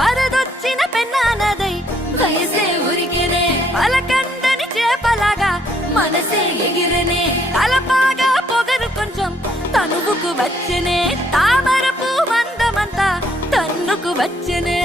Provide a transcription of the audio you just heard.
వరదొచ్చిన పెన్నానదై వయసే ఉరికెనే పలకందని చేపలాగా మనసే ఎగిరనే తలపాగా పొగరు కొంచెం తనువుకు వచ్చనే తామరపు మందమంతా తన్నుకు వచ్చనే